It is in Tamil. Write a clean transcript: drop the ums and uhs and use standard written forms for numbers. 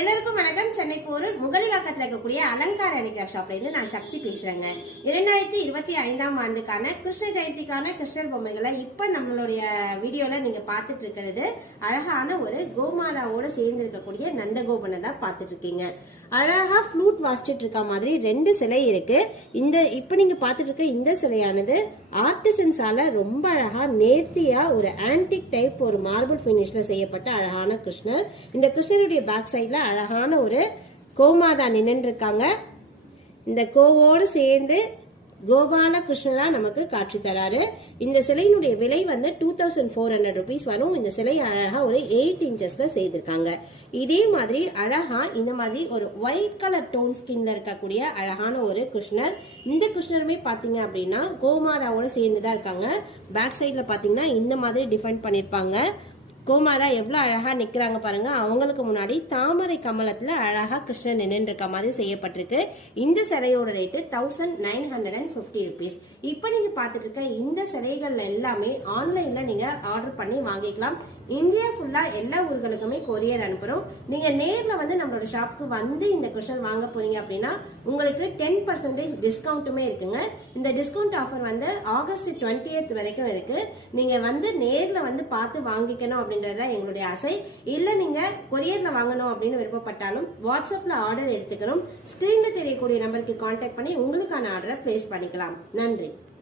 எல்லாருக்கும் வணக்கம். சென்னை போரூர் முகலிவாக்கத்தில் இருக்கக்கூடிய அலங்கார ஹேண்டிகிராஃப்ட் ஷாப்ல இருந்து நான் சக்தி பேசுறேங்க. 2025ஆம் ஆண்டுக்கான கிருஷ்ண ஜெயந்திக்கான கிருஷ்ணர் பொம்மைகளை இப்ப நம்மளுடைய வீடியோல நீங்க பார்த்துட்டு இருக்கிறது அழகான ஒரு கோமாதாவோட சேர்ந்து இருக்கக்கூடிய நந்தகோபனை தான் பார்த்துட்டு இருக்கீங்க. அழகா ஃப்ளூட் வாசிச்சுட்டு இருக்க மாதிரி ரெண்டு சிலை இருக்கு. இந்த இப்ப நீங்க பார்த்துட்டு இருக்க இந்த சிலையானது ஆர்டிசன்ஸால ரொம்ப அழகா நேர்த்தியா ஒரு ஆன்டிக் டைப் ஒரு மார்பிள் ஃபினிஷ்ல செய்யப்பட்ட அழகான கிருஷ்ணர். இந்த கிருஷ்ணருடைய பேக் சைட்ல அழகான ஒரு கோமாதா நின்று இருக்காங்க. இந்த கோவோடு சேர்ந்து கோபால கிருஷ்ணரா நமக்கு காட்சி தராரு. இந்த சிலையினுடைய விலை வந்து 2400 rupees வரும். இந்த சிலை அழகா ஒரு 8 inchesல செய்திருக்காங்க. இதே மாதிரி அழகா இந்த மாதிரி ஒரு ஒயிட் கலர் டோன் ஸ்கின்ல இருக்கக்கூடிய அழகான ஒரு கிருஷ்ணர். இந்த கிருஷ்ணருமே பாத்தீங்க அப்படின்னா கோமாதாவோட சேர்ந்துதான் இருக்காங்க. பேக் சைட்ல பாத்தீங்கன்னா இந்த மாதிரி டிஃபைன் பண்ணிருப்பாங்க. கோமாதா எவ்வளவு அழகா நிக்கிறாங்க பாருங்க. அவங்களுக்கு முன்னாடி தாமரை கமலத்துல அழகா கிருஷ்ணன் நின்று இருக்க மாதிரி செய்யப்பட்டிருக்கு. இந்த சிலையோட ரேட்டு 1950 rupees. இப்ப நீங்க பாத்துட்டு இருக்க இந்த சிலைகள் எல்லாமே ஆன்லைன்ல நீங்க ஆர்டர் பண்ணி வாங்கிக்கலாம். இந்தியா ஃபுல்லா எல்லா ஊர்களுக்குமே கொரியர் அனுப்புறோம். நீங்க நேர்ல வந்து நம்மளோட ஷாப்க்கு வந்து இந்த கிருஷ்ணன் வாங்க போறீங்க அப்படின்னா உங்களுக்கு 10% டிஸ்கவுண்ட்டுமே இருக்குங்க. இந்த டிஸ்கவுண்ட் ஆஃபர் வந்து ஆகஸ்ட் 20th வரைக்கும் இருக்கு. நீங்க வந்து நேர்ல வந்து பார்த்து வாங்கிக்கணும் அப்படின்றத எங்களுடைய ஆசை. இல்ல நீங்க கொரியர்ல வாங்கணும் அப்படின்னு விருப்பப்பட்டாலும் வாட்ஸ்அப்ல ஆர்டர் எடுத்துக்கணும். ஸ்கிரீன்ல தெரியக்கூடிய நம்பருக்கு கான்டாக்ட் பண்ணி உங்களுக்கான ஆர்டரை பிளேஸ் பண்ணிக்கலாம். நன்றி.